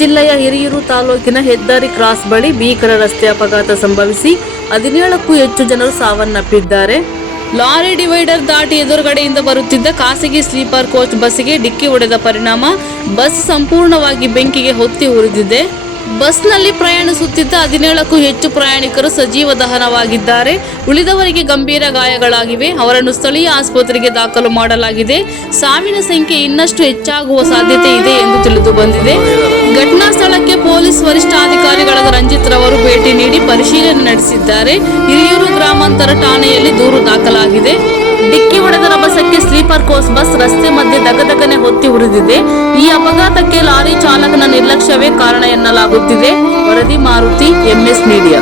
ಜಿಲ್ಲೆಯ ಹಿರಿಯೂರು ತಾಲೂಕಿನ ಹೆದ್ದಾರಿ ಕ್ರಾಸ್ ಬಳಿ ಭೀಕರ ರಸ್ತೆ ಅಪಘಾತ ಸಂಭವಿಸಿ 17ಕ್ಕೂ ಹೆಚ್ಚು ಜನರು ಸಾವನ್ನಪ್ಪಿದ್ದಾರೆ. ಲಾರಿ ಡಿವೈಡರ್ ದಾಟಿ ಎದುರುಗಡೆಯಿಂದ ಬರುತ್ತಿದ್ದ ಖಾಸಗಿ ಸ್ಲೀಪರ್ ಕೋಚ್ ಬಸ್ಗೆ ಡಿಕ್ಕಿ ಹೊಡೆದ ಪರಿಣಾಮ ಬಸ್ ಸಂಪೂರ್ಣವಾಗಿ ಬೆಂಕಿಗೆ ಹೊತ್ತಿ ಉರಿದಿದೆ. ಬಸ್ನಲ್ಲಿ ಪ್ರಯಾಣಿಸುತ್ತಿದ್ದ 17ಕ್ಕೂ ಹೆಚ್ಚು ಪ್ರಯಾಣಿಕರು ಸಜೀವ ದಹನವಾಗಿದ್ದಾರೆ. ಉಳಿದವರಿಗೆ ಗಂಭೀರ ಗಾಯಗಳಾಗಿವೆ. ಅವರನ್ನು ಸ್ಥಳೀಯ ಆಸ್ಪತ್ರೆಗೆ ದಾಖಲು ಮಾಡಲಾಗಿದೆ. ಸಾವಿನ ಸಂಖ್ಯೆ ಇನ್ನಷ್ಟು ಹೆಚ್ಚಾಗುವ ಸಾಧ್ಯತೆ ಇದೆ ಎಂದು ತಿಳಿದು ಬಂದಿದೆ. ಘಟನಾ ಸ್ಥಳಕ್ಕೆ ಪೊಲೀಸ್ ವರಿಷ್ಠಾಧಿಕಾರಿಗಳಾದ ರಂಜಿತ್ ರವರು ಭೇಟಿ ನೀಡಿ ಪರಿಶೀಲನೆ ನಡೆಸಿದ್ದಾರೆ. ಹಿರಿಯೂರು ಗ್ರಾಮಾಂತರ ಠಾಣೆಯಲ್ಲಿ ದೂರು ದಾಖಲಾಗಿದೆ. ಡಿಕ್ಕಿ ಹೊಡೆದ ರಭಸಕ್ಕೆ ಸ್ಲೀಪರ್ ಕೋಚ್ ಬಸ್ ರಸ್ತೆ ಮಧ್ಯೆ ದಗದಗನೆ ಹೊತ್ತಿ ಉರಿದಿದೆ. ಈ ಅಪಘಾತಕ್ಕೆ ಲಾರಿ ಚಾಲಕನ ನಿರ್ಲಕ್ಷ್ಯವೇ ಕಾರಣ ಎನ್ನಲಾಗುತ್ತಿದೆ. ವರದಿ ಮಾರುತಿ, MS ಮೀಡಿಯಾ.